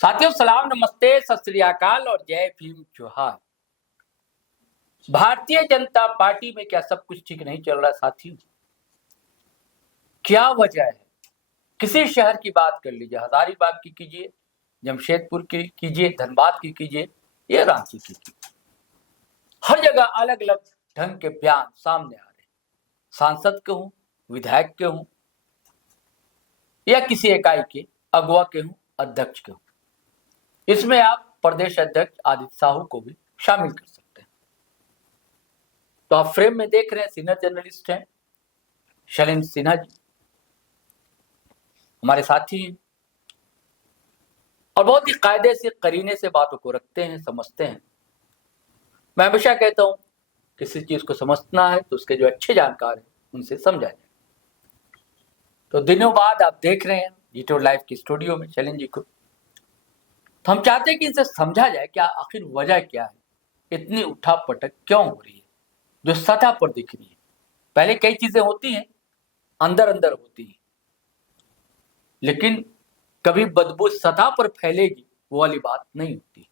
साथियों सलाम, नमस्ते, सत श्री अकाल और जय भीम जोहार। भारतीय जनता पार्टी में क्या सब कुछ ठीक नहीं चल रहा साथियों? क्या वजह है? किसी शहर की बात कर लीजिए, हजारीबाग की कीजिए, जमशेदपुर की कीजिए, धनबाद की कीजिए या रांची की कीजिए, हर जगह अलग अलग ढंग के बयान सामने आ रहे हैं। सांसद के हूं, विधायक के हूं या किसी इकाई के अगुवा के हूं, अध्यक्ष के हूं, इसमें आप प्रदेश अध्यक्ष आदित्य साहू को भी शामिल कर सकते हैं। तो आप फ्रेम में देख रहे हैं सीनियर जर्नलिस्ट हैं शैलेंद्र सिन्हा जी, हमारे साथी हैं और बहुत ही कायदे से करीने से बातों को रखते हैं, समझते हैं। मैं हमेशा कहता हूं किसी चीज को समझना है तो उसके जो अच्छे जानकार हैं उनसे समझा जाए। तो दिनों बाद आप देख रहे हैं जीटो लाइव की स्टूडियो में शैलेंद्र जी को। तो हम चाहते हैं कि इनसे समझा जाए कि आखिर वजह क्या है, इतनी उठा पटक क्यों हो रही है जो सतह पर दिख रही है। पहले कई चीजें होती हैं अंदर अंदर होती है, लेकिन कभी बदबू सतह पर फैलेगी वो वाली बात नहीं होती,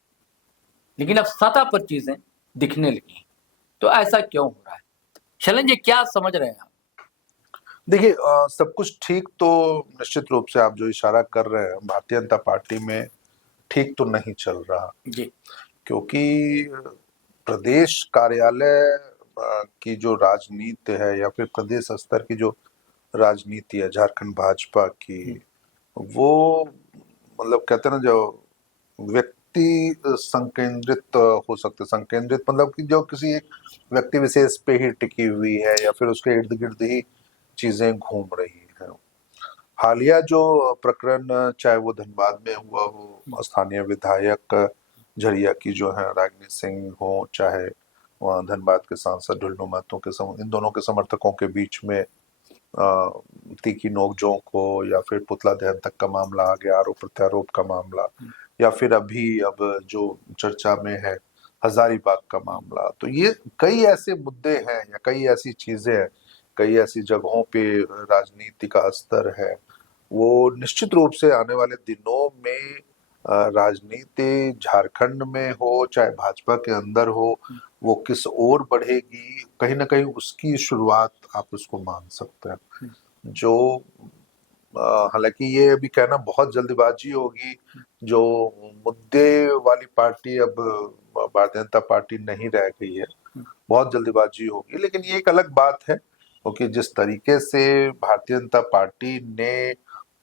लेकिन अब सतह पर चीजें दिखने लगी। तो ऐसा क्यों हो रहा है शैलेंद्र जी, क्या समझ रहे हैं आप? देखिए, सब कुछ ठीक तो निश्चित रूप से आप जो इशारा कर रहे हैं भारतीय जनता पार्टी में ठीक तो नहीं चल रहा जी, क्योंकि प्रदेश कार्यालय की जो राजनीति है या फिर प्रदेश स्तर की जो राजनीति है झारखंड भाजपा की, वो मतलब कहते हैं ना, जो व्यक्ति संकेंद्रित हो सकते, संकेंद्रित मतलब कि जो किसी एक व्यक्ति विशेष पे ही टिकी हुई है या फिर उसके इर्द गिर्द ही चीजें घूम रही हैं। हालिया जो प्रकरण, चाहे वो धनबाद में हुआ हो, स्थानीय विधायक झरिया की जो है रागिनी सिंह हो, चाहे वहाँ धनबाद के सांसद ढुल्लू महतो के इन दोनों के समर्थकों के बीच में तीखी नोकझोंक हो, या फिर पुतला दहन तक का मामला आ गया, आरोप प्रत्यारोप का मामला, या फिर अभी अब जो चर्चा में है हजारीबाग का मामला। तो ये कई ऐसे मुद्दे हैं या कई ऐसी चीजें हैं, कई ऐसी जगहों पे राजनीति का स्तर है। वो निश्चित रूप से आने वाले दिनों में राजनीति झारखंड में हो चाहे भाजपा के अंदर हो, वो किस ओर बढ़ेगी, कहीं ना कहीं उसकी शुरुआत आप उसको मान सकते हैं। जो हालांकि ये अभी कहना बहुत जल्दबाजी होगी, जो मुद्दे वाली पार्टी अब भारतीय जनता पार्टी नहीं रह गई है, बहुत जल्दबाजी होगी। लेकिन ये एक अलग बात है क्योंकि जिस तरीके से भारतीय जनता पार्टी ने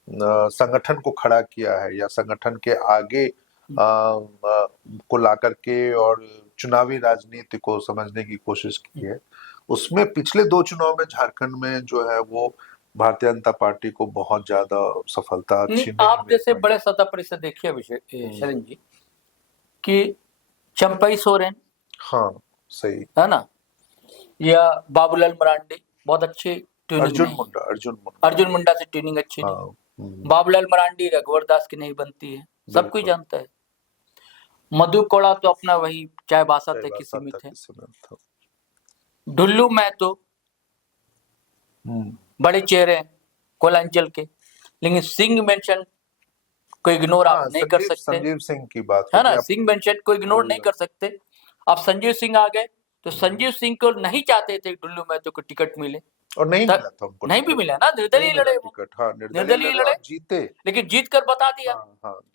संगठन को खड़ा किया है या संगठन के आगे को लाकर के और चुनावी राजनीति को समझने की कोशिश की है, उसमें पिछले 2 चुनाव में झारखंड में जो है वो भारतीय जनता पार्टी को बहुत ज्यादा सफलता अच्छी नहीं आप जैसे बड़े सतह पर इसे देखिए शैलेंद्र जी कि चंपई सोरेन, हाँ सही है ना, या बाबूलाल मरांडी बहुत अच्छी ट्यूनिंग, अर्जुन मुंडा से ट्यूनिंग अच्छी नहीं। बाबूलाल मरांडी रघुवर दास की नहीं बनती है, सब कोई जानता है। मधु कोड़ा तो अपना वही चाय बासा तक ही सीमित है। ढुल्लू महतो बड़े चेहरे हैं कोलांचल के, लेकिन सिंह मेंशन को इग्नोर आप नहीं कर सकते। संजीव सिंह की बात है ना, सिंह मेंशन को इग्नोर नहीं कर सकते। अब संजीव सिंह आ गए तो संजीव सिंह को नहीं चाहते थे ढुल्लू महतो को टिकट मिले, और नहीं मिला था उनको, नहीं भी मिला ना, निर्दलीय लड़े वो, निर्दलीय लड़े, जीते, लेकिन जीत कर बता दिया।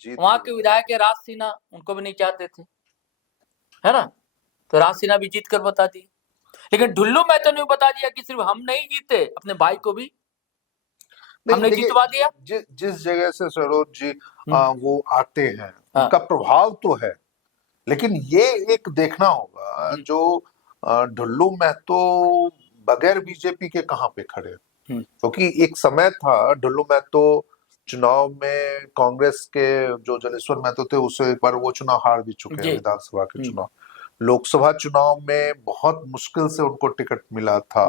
वहां के विधायक राज सिन्हा, उनको भी नहीं चाहते थे, है ना, तो राज सिन्हा भी जीत कर बता दिए। लेकिन ढुल्लू महतो ने बता दिया कि सिर्फ हम नहीं जीते, अपने भाई को भी हमने जितवा दिया। जिस जगह से सरोज जी वो आते हैं उनका प्रभाव तो है, लेकिन ये एक देखना होगा जो ढुल्लू महतो बगैर बीजेपी के कहां पे खड़े, क्योंकि एक समय था ढुल्लू महतो चुनाव में कांग्रेस के जो जलेश्वर महतो थे उससे एक बार वो चुनाव हार भी चुके हैं, विधानसभा के चुनाव। लोकसभा चुनाव में बहुत मुश्किल से उनको टिकट मिला था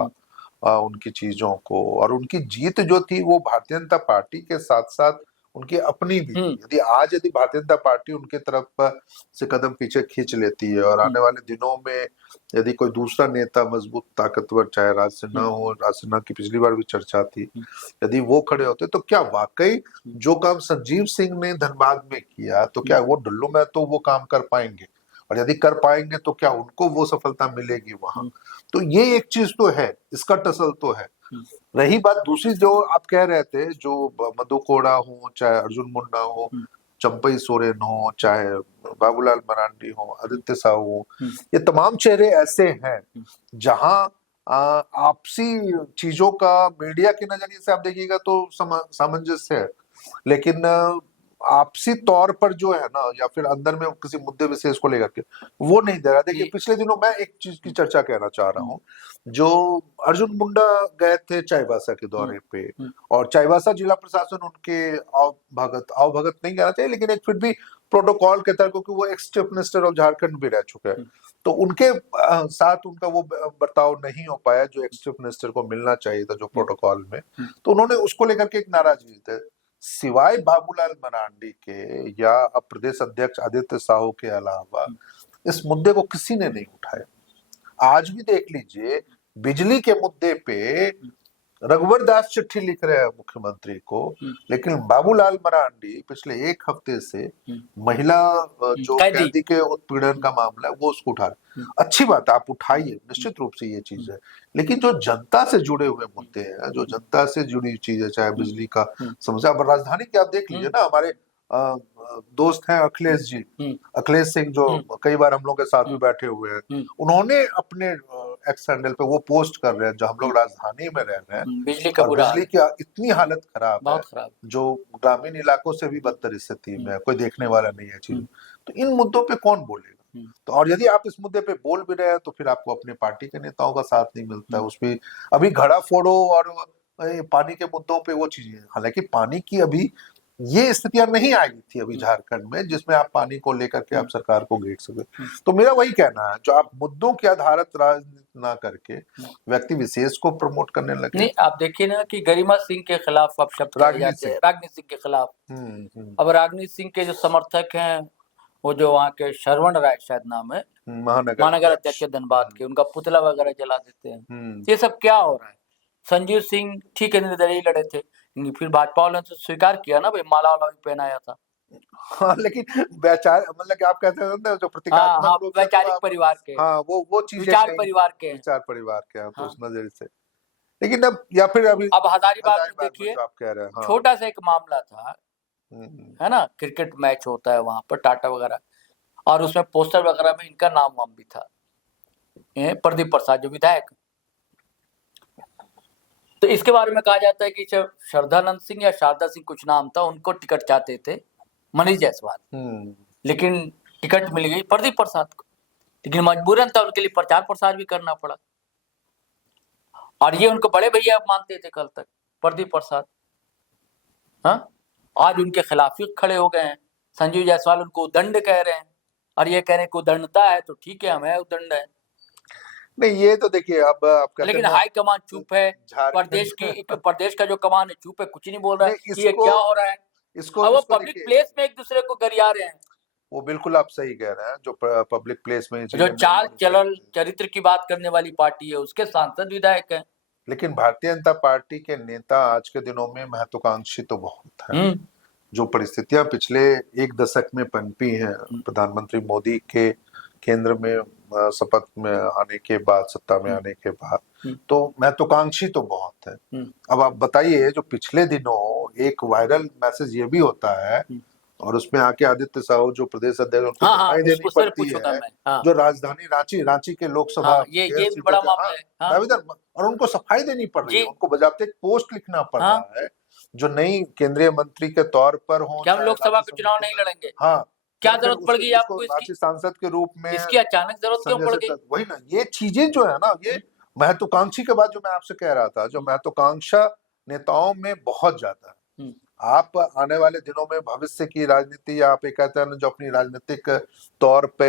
उनकी चीजों को, और उनकी जीत जो थी वो भारतीय जनता पार्टी के साथ साथ उनकी अपनी भी थी। यदि भारतीय जनता पार्टी उनके तरफ से कदम पीछे खींच लेती है और आने वाले दिनों में यदि कोई दूसरा नेता मजबूत ताकतवर, चाहे राज सिन्हा हो, राज सिन्हा की पिछली बार भी चर्चा थी, यदि वो खड़े होते तो क्या वाकई जो काम संजीव सिंह ने धनबाद में किया तो क्या वो डुल्लू में तो वो काम कर पाएंगे, और यदि कर पाएंगे तो क्या उनको वो सफलता मिलेगी वहां। तो ये एक चीज तो है, इसका टसल तो है। रही बात दूसरी, जो आप कह रहे थे, जो मधु कोड़ा हो, चाहे अर्जुन मुंडा हो, चंपई सोरेन हो, चाहे बाबूलाल मरांडी हो, आदित्य साहू हो, ये तमाम चेहरे ऐसे हैं जहां आपसी चीजों का मीडिया के नजरिए से आप देखिएगा तो सामंजस्य है, लेकिन आपसी तौर पर जो है ना, या फिर अंदर में किसी मुद्दे विशेष को लेकर के वो नहीं दे रहा। देखिए पिछले दिनों मैं एक चीज की चर्चा कहना चाह रहा हूँ, जो अर्जुन मुंडा गए थे चाईबासा के दौरे पे, और चाईबासा जिला प्रशासन उनके आवभगत नहीं कहना चाहिए, लेकिन एक फिर भी प्रोटोकॉल के तहत, क्योंकि वो ex chief minister of Jharkhand भी रह चुके हैं, तो उनके साथ उनका वो बर्ताव नहीं हो पाया जो एक्स चीफ मिनिस्टर को मिलना चाहिए था, जो प्रोटोकॉल में, तो उन्होंने उसको लेकर के एक नाराजगी थे। सिवाय बाबूलाल मरांडी के या अब प्रदेश अध्यक्ष आदित्य साहू के अलावा इस मुद्दे को किसी ने नहीं उठाया। आज भी देख लीजिए, बिजली के मुद्दे पे रघुवर दास चिट्ठी लिख रहे हैं मुख्यमंत्री को, लेकिन बाबूलाल मरांडी पिछले एक हफ्ते से महिला जो कैदी के उत्पीड़न का मामला है वो उसको उठा रहे। अच्छी बात है, आप उठाइए, निश्चित रूप से ये चीज है, लेकिन जो जनता से जुड़े हुए मुद्दे हैं, जो जनता से जुड़ी चीज है, चाहे बिजली का समस्या, अब राजधानी की आप देख लीजिए ना, हमारे दोस्त हैं अखिलेश जी, अखिलेश सिंह, जो कई बार हम लोग के साथ भी बैठे हुए हैं, उन्होंने अपने एक्स हैंडल पे वो पोस्ट कर रहे हैं, जो हम लोग राजधानी में रह रहे हैं, बिजली की इतनी हालत खराब है, जो ग्रामीण इलाकों से भी बदतर स्थिति में, कोई देखने वाला नहीं है चीज। तो इन मुद्दों पे कौन बोलेगा? तो और यदि आप इस मुद्दे पे बोल भी रहे हैं तो फिर आपको अपनी पार्टी के नेताओं का साथ नहीं मिलता है। उसमें अभी घड़ा फोड़ो और पानी के मुद्दों पे वो चीजें, हालांकि पानी की अभी ये स्थितियां नहीं आई थी अभी झारखंड में जिसमें आप पानी को लेकर के आप सरकार को घेर सके। तो मेरा वही कहना है, जो आप मुद्दों के आधारित राजनीति ना करके व्यक्ति विशेष को प्रमोट करने लगे। नहीं, आप देखिए ना कि गरिमा सिंह के खिलाफ अब शब्द राजनीत सिंह के खिलाफ, अब राजनीत सिंह के जो समर्थक हैं, वो जो वहाँ के श्रवण राय शायद नाम है, महानगर अध्यक्ष धनबाद के, उनका पुतला वगैरह जला देते हैं। ये सब क्या हो रहा है? संजीव सिंह ठीक है, निर्दलीय लड़े थे, फिर भाजपा वालों ने तो स्वीकार किया ना भाई, माला वाला भी पहनाया था। हाँ, लेकिन मतलब कि आप कहते हैं ना, जो प्रतीकात्मक वैचारिक परिवार के, वो चीजें विचार परिवार के, तो उस नजर से। लेकिन अब या फिर अभी अब हजारीबाग में देखिए, आप कह रहे हैं, छोटा सा एक मामला था, है ना, क्रिकेट मैच होता है वहां पर टाटा वगैरह, और उसमें पोस्टर वगैरह में इनका नाम वाम भी था, प्रदीप प्रसाद जो विधायक। तो इसके बारे में कहा जाता है कि श्रद्धानंद सिंह या शारदा सिंह कुछ नाम था, उनको टिकट चाहते थे मनीष जायसवाल, लेकिन टिकट मिल गई प्रदीप प्रसाद को, लेकिन मजबूरन था, उनके लिए प्रचार प्रसार भी करना पड़ा, और ये उनको बड़े भैया मानते थे कल तक, प्रदीप प्रसाद। हाँ, आज उनके खिलाफ ही खड़े हो गए हैं। संजीव जायसवाल उनको उदंड कह रहे हैं, और ये कह रहे हैं कि उदंडता है तो ठीक है, हमें उदंड है। नहीं, ये तो देखिए अब आप कहते हैं, लेकिन हाई कमान चुप है, प्रदेश का जो कमान है चुप है, कुछ नहीं बोल रहा है कि ये क्या हो रहा है। इसको वो पब्लिक प्लेस में एक दूसरे को गरिया रहे हैं। वो बिल्कुल आप सही कह रहे हैं, जो पब्लिक प्लेस में जो चाल चलन चरित्र की बात करने वाली पार्टी है, उसके सांसद विधायक हैं। लेकिन भारतीय जनता पार्टी के नेता आज के दिनों में महत्वाकांक्षी तो बहुत है। जो परिस्थितियां पिछले एक दशक में पनपी हैं, प्रधानमंत्री मोदी के केंद्र में शपथ में आने के बाद, सत्ता में आने के बाद, तो महत्वाकांक्षी तो बहुत है। अब आप बताइए, जो पिछले दिनों एक वायरल मैसेज ये भी होता है, और उसमें आके आदित्य साहू जो प्रदेश अध्यक्ष, उनको सफाई देनी पड़ती है, जो राजधानी रांची के लोकसभा, ये भी बड़ा मामला है, और उनको सफाई देनी पड़ रही है, उनको बजाते एक पोस्ट लिखना पड़ रहा है, जो नई केंद्रीय मंत्री के तौर पर हो, हम लोकसभा के चुनाव नहीं लड़ेंगे। हाँ, क्या जरूरत पड़ गई आपको इसकी? सांसद के रूप में इसकी अचानक जरूरत क्यों पड़ गई? वही ना, ये चीजें जो है ना, ये महत्वाकांक्षी के बाद जो मैं आपसे कह रहा था, जो महत्वाकांक्षा नेताओं में बहुत ज्यादा है। आप आने वाले दिनों में भविष्य की राजनीति, या आप एक कहते हैं जो अपनी राजनीतिक तौर पे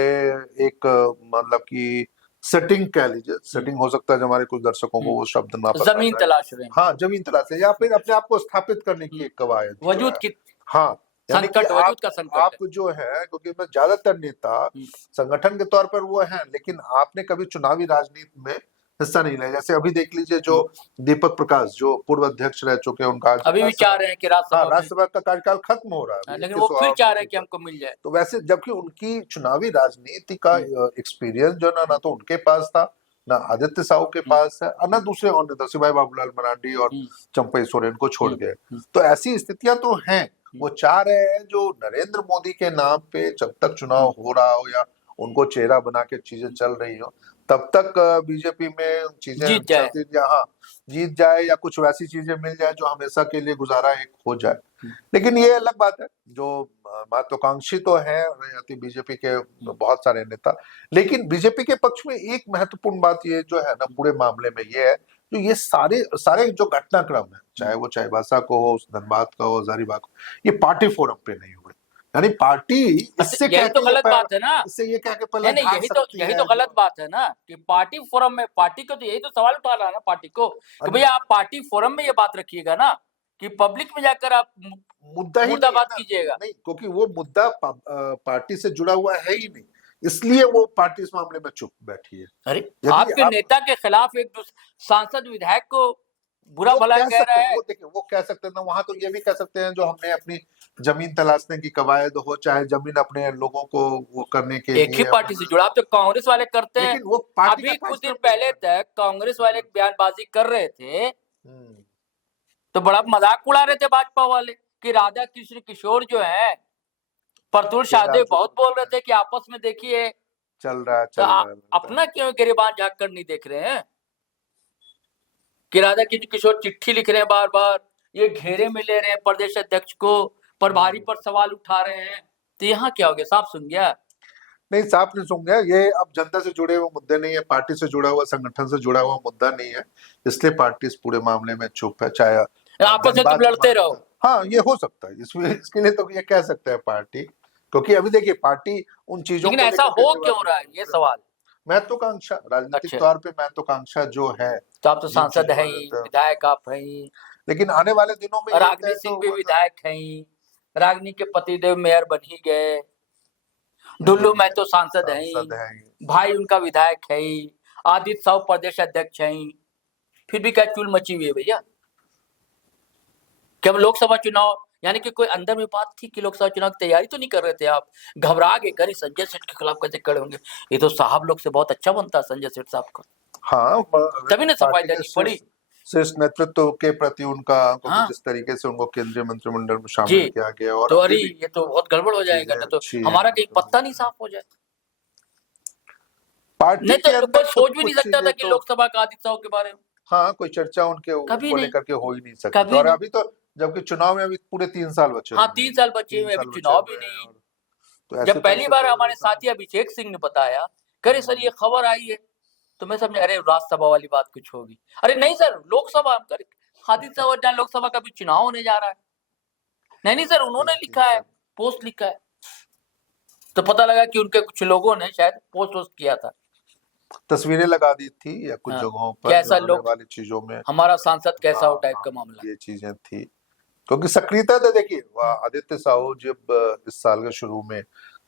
एक मतलब की सेटिंग कह लीजिए, सेटिंग हो सकता है जो हमारे कुछ दर्शकों को वो शब्द ना पसंद जमीन तलाश रहे हैं। हाँ, जमीन तलाश है, या फिर अपने आप को स्थापित करने की एक कवायद, वजूद की हाँ, यानी कि संकट, वजूद का संकट आप है। जो है, क्योंकि मैं ज्यादातर नेता संगठन के तौर पर वो हैं, लेकिन आपने कभी चुनावी राजनीति में हिस्सा नहीं लिया। जैसे अभी देख लीजिए जो दीपक प्रकाश, जो पूर्व अध्यक्ष रह चुके हैं, उनका आज अभी भी चाह राज्यसभा, रहे हैं कि हाँ, राज्यसभा में, राज्यसभा का कार्यकाल खत्म हो रहा है अभी लेकिन वो 21 फिर चाह रहे हैं अवधि कि का। हमको मिल जाए। तो वैसे जबकि उनकी चुनावी राजनीति का एक्सपीरियंस जो ना तो उनके पास था, ना आदित्य साहू के पास है, और ना दूसरे और नेता सिवाय बाबूलाल मरांडी और चंपई सोरेन को छोड़ गए। तो ऐसी स्थितियां तो हैं। वो चाह रहे हैं जो नरेंद्र मोदी के नाम पे जब तक चुनाव हो रहा हो या उनको चेहरा बना के चीजें चल रही हो, तब तक बीजेपी में चीजें जीत जाए। चलती, हाँ, जीत जाए या कुछ वैसी चीजें मिल जाए जो हमेशा के लिए गुजारा एक हो जाए। लेकिन ये अलग बात है, जो महत्वाकांक्षी तो है बीजेपी के बहुत सारे नेता, लेकिन बीजेपी के पक्ष में एक महत्वपूर्ण बात ये जो है ना पूरे मामले में ये है, जो ये सारे सारे जो घटनाक्रम है, चाहे वो चाईबासा को हो, धनबाद का हो, हजारीबाग को, ये पार्टी फोरम पे नहीं हुए। यानी पार्टी इससे यही तो गलत बात है ना, इससे ये कह के पहले नहीं, यही तो गलत बात है ना कि पार्टी फोरम में, पार्टी को तो यही तो सवाल उठा रहा है ना पार्टी को कि भैया आप पार्टी फोरम में ये बात रखिएगा ना कि पब्लिक में जाकर आप मुद्दा ही बात कीजिएगा। नहीं, क्योंकि वो मुद्दा पार्टी से जुड़ा हुआ है ही नहीं, इसलिए वो पार्टी इस मामले में चुप बैठी है। अरे आपके नेता के खिलाफ एक सांसद विधायक को बुरा भला कह रहा है। वो देखिए, वो कह सकते हैं ना, वहां तो ये भी कह सकते हैं जो हमने अपनी जमीन तलाशने की कवायद हो, चाहे जमीन अपने लोगों को वो करने के लिए, एक ही पार्टी से जुड़ा, आप तो कांग्रेस वाले करते हैं। लेकिन वो पार्टी अभी कुछ दिन पहले तक कांग्रेस वाले बयानबाजी कर रहे थे तो बड़ा मजाक उड़ा रहे थे भाजपा वाले कि राधा कृष्ण किशोर जो है परतुल शाहदेव बहुत बोल रहे थे कि आपस में देखिए चल रहा है, तो अपना क्यों गिरेबान झाँक कर नहीं देख रहे हैं कि राधा कृष्ण किशोर चिट्ठी लिख रहे हैं बार बार, ये घेरे में ले रहे हैं प्रदेश अध्यक्ष को, प्रभारी पर सवाल उठा रहे हैं। तो यहाँ क्या हो गया, साफ सुन गया? नहीं, साफ नहीं सुन गया। ये अब जनता से जुड़े हुए मुद्दे नहीं है, पार्टी से जुड़ा हुआ, संगठन से जुड़ा हुआ मुद्दा नहीं है, इसलिए पार्टी इस पूरे मामले में चुप है। चाहे आपस में तुम लड़ते रहो, हाँ, ये हो सकता है, इसके लिए तो ये कह सकते हैं पार्टी, क्योंकि अभी देखिए पार्टी उन चीजों लेकिन ऐसा हो क्यों रहा है, ये सवाल। महत्वाकांक्षा, राजनीतिक तौर पे महत्वाकांक्षा जो है, तो आप तो सांसद हैं ही, विधायक आप हैं ही, लेकिन आने वाले दिनों में रागिनी सिंह भी विधायक हैं ही, रागिनी के पतिदेव मेयर बन ही गए, डुल्लू मैं तो सांसद है ही, भाई उनका विधायक है ही, आदित्य साहू प्रदेश अध्यक्ष है ही, फिर भी क्या चूल मची हुई है भैया? क्या लोकसभा चुनाव, यानी कि कोई अंदर में बात थी कि लोकसभा चुनाव की तैयारी तो नहीं कर रहे थे आप? घबरा के करी संजय सेठ के खिलाफ कैसे खड़े होंगे? ये तो साहब लोग से बहुत अच्छा बनता है संजय सेठ साहब का। हाँ, तभी ना सफाई देनी पड़ी। शीर्ष नेतृत्व के प्रति उनका, जिस तरीके से उनको केंद्रीय मंत्रिमंडल में शामिल किया गया, और तो अरे ये तो बहुत गड़बड़ हो जाएगा ना, तो हमारा कहीं पत्ता नहीं साफ हो जाए। पार्टी नहीं तो कोई सोच भी नहीं सकता था कि लोकसभा का आदित्य साहू के बारे में कोई चर्चा उनके को लेकर के हो ही नहीं सकती। और अभी तो जबकि चुनाव में अभी पूरे 3 साल बचे, 3 साल बचे हुए, अभी चुनाव भी नहीं। तो जब पहली बार हमारे साथी अभिषेक सिंह ने बताया, करे सर ये खबर आई है, तो मैं समझा अरे राज्यसभा वाली बात कुछ होगी। अरे नहीं सर, लोकसभा, आदित्य साहू जहाँ लोकसभा का भी चुनाव होने जा रहा है। नहीं सर, उन्होंने लिखा है, पोस्ट लिखा है। तो पता लगा कि उनके कुछ लोगों ने शायद पोस्ट किया था, तस्वीरें लगा दी थी या कुछ जगहों पर कैसा लोग वाली चीजों में हमारा सांसद कैसा हो टाइप का मामला, ये चीजें थी। क्योंकि सक्रियता तो देखिए, आदित्य साहू जब इस साल के शुरू में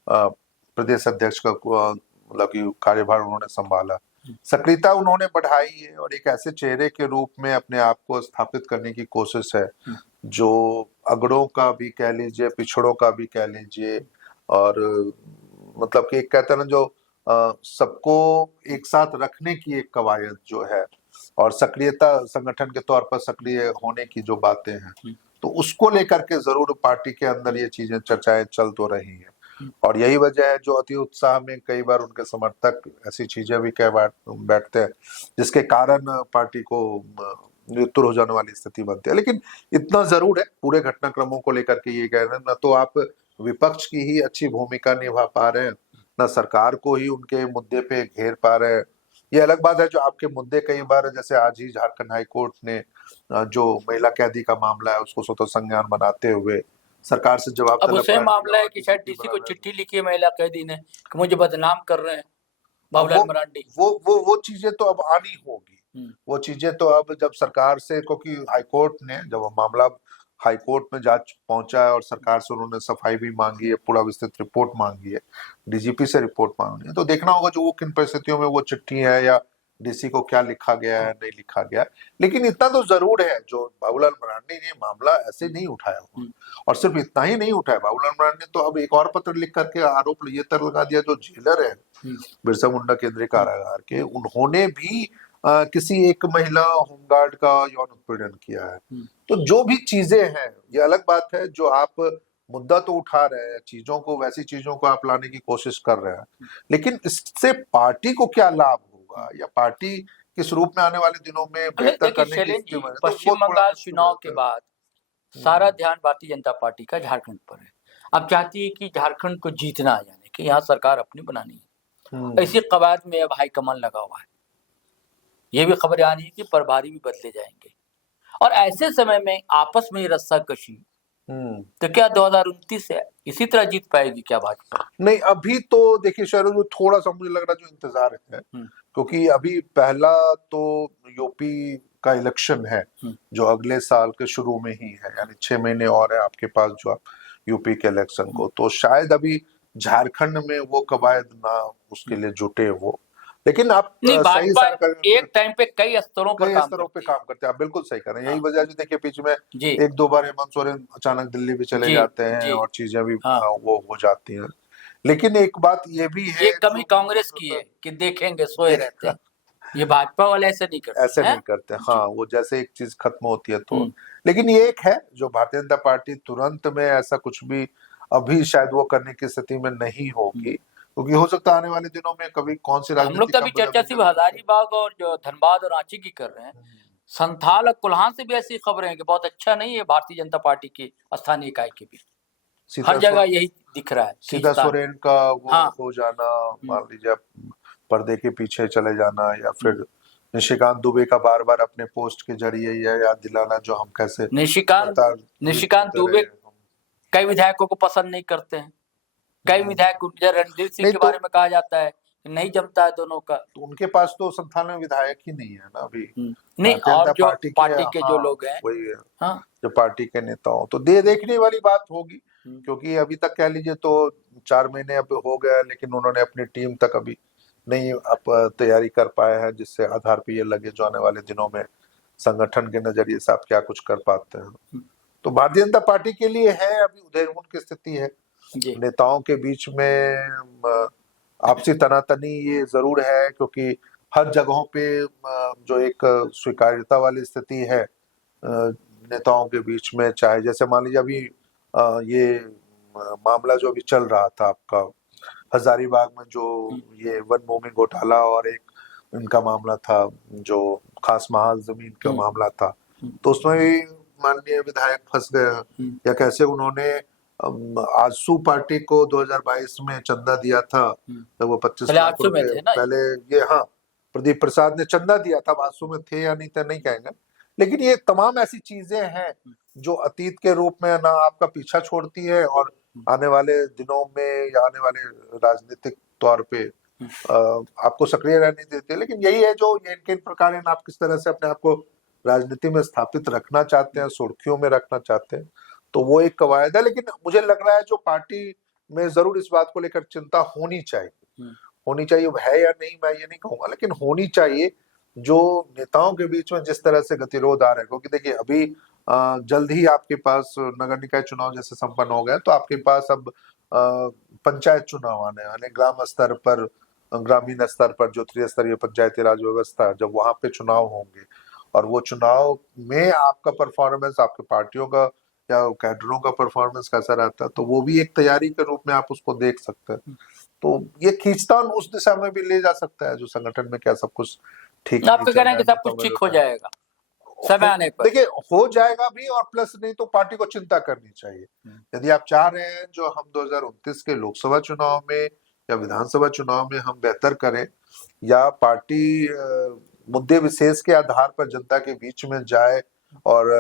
प्रदेश अध्यक्ष का मतलब कि कार्यभार उन्होंने संभाला, सक्रियता उन्होंने बढ़ाई है और एक ऐसे चेहरे के रूप में अपने आप को स्थापित करने की कोशिश है जो अगड़ों का भी कह लीजिए, पिछड़ों का भी कह लीजिए, और मतलब कि एक कहते हैं ना जो सबको एक साथ रखने की एक कवायद जो है, और सक्रियता, संगठन के तौर पर सक्रिय होने की जो बातें हैं, तो उसको लेकर के जरूर पार्टी के अंदर ये चीजें चर्चाएं चल तो रही हैं। और यही वजह है जो अति उत्साह में कई बार उनके समर्थक ऐसी चीजें भी कह बैठते हैं जिसके कारण पार्टी को मृत्यु हो जाने वाली स्थिति बनती है। लेकिन इतना जरूर है, पूरे घटनाक्रमों को लेकर के ये कह रहे हैं, न तो आप विपक्ष की ही अच्छी भूमिका निभा पा रहे हैं, न सरकार को ही उनके मुद्दे पे घेर पा रहे हैं। ये अलग बात है जो आपके मुद्दे कई बार, जैसे आज ही झारखंड हाई कोर्ट ने जो महिला कैदी का मामला है उसको स्वतः संज्ञान बनाते हुए सरकार से जवाब अब उसे मामला है कि शायद डीसी को चिट्ठी लिखी है महिला कैदी ने कि मुझे बदनाम कर रहे हैं बाबूलाल मरांडी। वो चीजें तो अब आनी होगी, वो चीजें तो अब जब सरकार से, क्योंकि हाईकोर्ट ने जब मामला हाई कोर्ट में जांच पहुंचा है और सरकार से उन्होंने सफाई भी मांगी है, पूरा विस्तृत रिपोर्ट मांगी है, डीजीपी से रिपोर्ट मांगी है। तो देखना होगा जो वो किन परिस्थितियों में वो चिट्ठी है या डीसी को क्या लिखा गया है, नहीं लिखा गया है। लेकिन इतना तो जरूर है, जो बाबूलाल मरांडी ने मामला ऐसे नहीं उठाया हुआ, और सिर्फ इतना ही नहीं उठाया, बाबूलाल मरांडी ने तो अब एक और पत्र लिख करके आरोप ये तक लगा दिया, जो जेलर है बिरसा मुंडा केंद्रीय कारागार के, उन्होंने भी किसी एक महिला होमगार्ड का यौन उत्पीड़न किया है। तो जो भी चीजें हैं, ये अलग बात है, जो आप मुद्दा तो उठा रहे हैं, चीजों को, वैसी चीजों को आप लाने की कोशिश कर रहे हैं, लेकिन इससे पार्टी को क्या लाभ होगा या पार्टी किस रूप में आने वाले दिनों में बेहतर करने की स्थिति में है, तो पश्चिम वो थोड़ा बंगाल मुश्किल चुनाव होता के है। बाद सारा ध्यान भारतीय जनता पार्टी का झारखंड पर है। अब चाहती है कि झारखंड को जीतना है, यानी कि यहाँ सरकार अपनी बनानी है। इसी कवायद में अब हाईकमान लगा हुआ है। ये भी खबरें आ रही है कि प्रभारी भी बदले जाएंगे, और ऐसे समय में आपस में ही रस्साकशी, तो क्या 2029 से इसी तरह जीत पाएगी क्या भाजपा? नहीं, अभी तो देखिए शैरोज, थोड़ा सा मुझे लग रहा है जो इंतजार है, क्योंकि अभी पहला तो यूपी का इलेक्शन है जो अगले साल के शुरू में ही है, यानी 6 महीने और है आपके पास जो आप यूपी के इलेक्शन को, तो शायद अभी झारखंड में वो कवायद ना उसके लिए जुटे वो। लेकिन आप नहीं, सही भाजपा एक टाइम पे कई स्तरों पर कई काम स्तरों पे करती है। काम करते हैं, आप बिल्कुल सही कर रहे हैं। यही वजह है जो देखिए बीच में जी, एक दो बार हेमंत सोरेन अचानक दिल्ली भी चले जाते हैं और चीजें भी वो हो जाती हैं। लेकिन एक बात ये भी है, ये कमी कांग्रेस की है कि देखेंगे सोए रहते हैं। ये भाजपा वाले ऐसे नहीं करते, ऐसे नहीं करते। हाँ, वो जैसे एक चीज खत्म होती है तो, लेकिन ये एक है जो भारतीय जनता पार्टी तुरंत में ऐसा कुछ भी अभी शायद वो करने की स्थिति में नहीं होगी, क्योंकि हो सकता है आने वाले दिनों में कभी कौन सी हम लोग तो अभी चर्चा सिर्फ हजारीबाग और जो धनबाद और रांची की कर रहे हैं। संथाल और कोल्हान से भी ऐसी खबरें हैं कि बहुत अच्छा नहीं है भारतीय जनता पार्टी की स्थानीय इकाई के भी, हर जगह यही दिख रहा है। सीधा सोरेन का वो हो जाना, मान लीजिए पर्दे के पीछे चले जाना, या फिर निशिकांत दुबे का बार बार अपने पोस्ट के जरिए यह याद दिलाना जो हम कैसे निशिकांत दुबे कई विधायकों को पसंद नहीं करते हैं। कई विधायक, रणधीर सिंह के बारे में कहा जाता है कि नहीं जमता है दोनों का, तो उनके पास तो संथाल में विधायक ही नहीं है ना अभी। नहीं, और जो पार्टी के जो लोग हैं, वही है, जो पार्टी के नेता हो, तो देखने वाली बात होगी, क्योंकि अभी तक कह लीजिए तो 4 महीने अब हो गया, लेकिन उन्होंने अपनी टीम तक अभी नहीं अब तैयारी कर पाया है, जिससे आधार पे ये लगे जो आने वाले दिनों में संगठन के नजरिए से आप क्या कुछ कर पाते हैं। तो भारतीय जनता पार्टी के लिए है अभी उधेड़-बुन की स्थिति है, नेताओं के बीच में आपसी तनातनी ये जरूर है, क्योंकि हर जगहों पे जो एक स्वीकार्यता वाली स्थिति है नेताओं के बीच में, चाहे जैसे मान लीजिए अभी ये मामला जो अभी चल रहा था आपका हजारीबाग में, जो ये वन भूमि घोटाला और एक इनका मामला था जो खास महाल जमीन का मामला था, तो उसमें भी माननीय विधायक फंस गए, या कैसे उन्होंने आजसू पार्टी को 2022 में चंदा दिया था, जब वो 25 लाख रुपए पहले ये, हाँ, प्रदीप प्रसाद ने चंदा दिया था, आजसू में थे या नहीं थे नहीं कहेंगे, लेकिन ये तमाम ऐसी चीजें हैं जो अतीत के रूप में ना आपका पीछा छोड़ती है और आने वाले दिनों में या आने वाले राजनीतिक तौर पे आपको सक्रिय रहने देते हैं। लेकिन यही है जो ये किन प्रकार आप किस तरह से अपने आप को राजनीति में स्थापित रखना चाहते हैं, सुर्खियों में रखना चाहते हैं, तो वो एक कवायद है। लेकिन मुझे लग रहा है जो पार्टी में जरूर इस बात को लेकर चिंता होनी चाहिए, है या नहीं मैं ये नहीं कहूंगा, लेकिन होनी चाहिए, जो नेताओं के बीच में जिस तरह से गतिरोध आ रहा है, क्योंकि देखिए अभी जल्द ही आपके पास नगर निकाय चुनाव जैसे संपन्न हो गए, तो आपके पास अब पंचायत चुनाव आने वाले, ग्राम स्तर पर, ग्रामीण स्तर पर जो त्रिस्तरीय पंचायती राज व्यवस्था है, जब वहां पे चुनाव होंगे और वो चुनाव में आपका परफॉर्मेंस, आपके पार्टियों का या कैडरों का परफॉर्मेंस कैसा रहता है, तो वो भी एक तैयारी के रूप में आप उसको देख सकते हैं। तो ये खींचतान उस दिशा में भी ले जा सकता है जो संगठन में क्या सब कुछ ठीक, आपका कहना है कि सब कुछ ठीक हो जाएगा समय आने पर? देखिए हो जाएगा भी, और प्लस नहीं तो पार्टी को चिंता करनी चाहिए। यदि आप चाह रहे हैं जो हम 2029 के लोकसभा चुनाव में या विधानसभा चुनाव में हम बेहतर करें, या पार्टी मुद्दे विशेष के आधार पर जनता के बीच में जाए और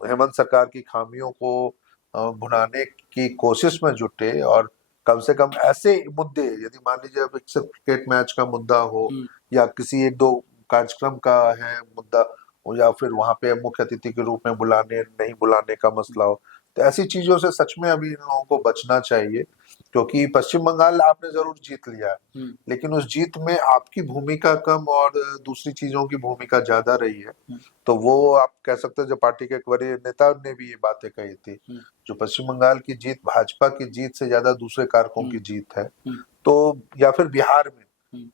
हेमंत सरकार की खामियों को भुनाने की कोशिश में जुटे, और कम से कम ऐसे मुद्दे, यदि मान लीजिए अब सिर्फ क्रिकेट मैच का मुद्दा हो या किसी एक दो कार्यक्रम का है मुद्दा, या फिर वहां पे मुख्य अतिथि के रूप में बुलाने नहीं बुलाने का मसला हो। तो ऐसी चीजों से सच में अभी इन लोगों को बचना चाहिए, क्योंकि पश्चिम बंगाल आपने जरूर जीत लिया, लेकिन उस जीत में आपकी भूमिका कम और दूसरी चीजों की भूमिका ज्यादा रही है। तो वो आप कह सकते हैं, जो पार्टी के एक वरीय नेता ने भी ये बातें कही थी, जो पश्चिम बंगाल की जीत भाजपा की जीत से ज्यादा दूसरे कारकों की जीत है। तो या फिर बिहार में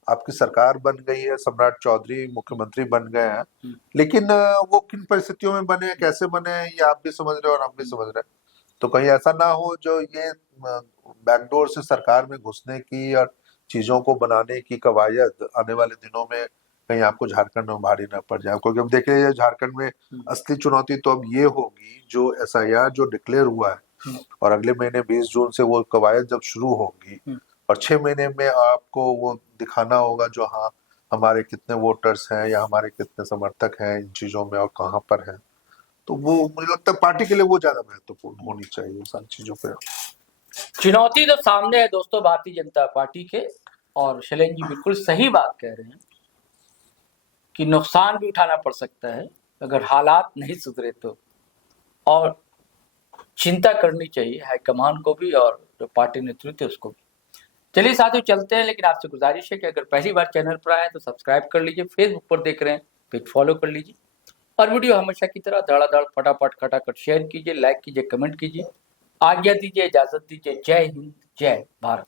आपकी सरकार बन गई है, सम्राट चौधरी मुख्यमंत्री बन गए हैं, लेकिन वो किन परिस्थितियों में बने, कैसे बने, ये आप भी समझ रहे हो और हम भी समझ रहे हैं। तो कहीं ऐसा ना हो जो ये बैकडोर से सरकार में घुसने की और चीजों को बनाने की कवायद आने वाले दिनों में कहीं आपको झारखंड में भारी ना पड़ जाए। क्योंकि अब देखिए झारखंड में असली चुनौती तो अब ये होगी, जो एसआईआर जो डिक्लेयर हुआ है और अगले महीने 20 जून से वो कवायद जब शुरू होगी और 6 महीने में आपको वो दिखाना होगा जो हाँ हमारे कितने वोटर्स हैं या हमारे कितने समर्थक हैं इन चीजों में और कहाँ पर हैं। तो वो मुझे लगता है पार्टी के लिए वो ज्यादा महत्वपूर्ण होनी चाहिए सारी चीजों पे। चुनौती तो सामने है दोस्तों भारतीय जनता पार्टी के, और शैलेंद्र जी बिल्कुल सही बात कह रहे हैं कि नुकसान भी उठाना पड़ सकता है अगर हालात नहीं सुधरे तो, और चिंता करनी चाहिए हाईकमान को भी और जो पार्टी नेतृत्व है उसको भी। चलिए साथियों चलते हैं, लेकिन आपसे गुजारिश है कि अगर पहली बार चैनल पर आए तो सब्सक्राइब कर लीजिए, फेसबुक पर देख रहे हैं पेज फॉलो कर लीजिए, और वीडियो हमेशा की तरह धड़ाधड़ फटाफट खटाखट शेयर कीजिए, लाइक कीजिए, कमेंट कीजिए। आज्ञा दीजिए, इजाजत दीजिए। जय हिंद, जय भारत।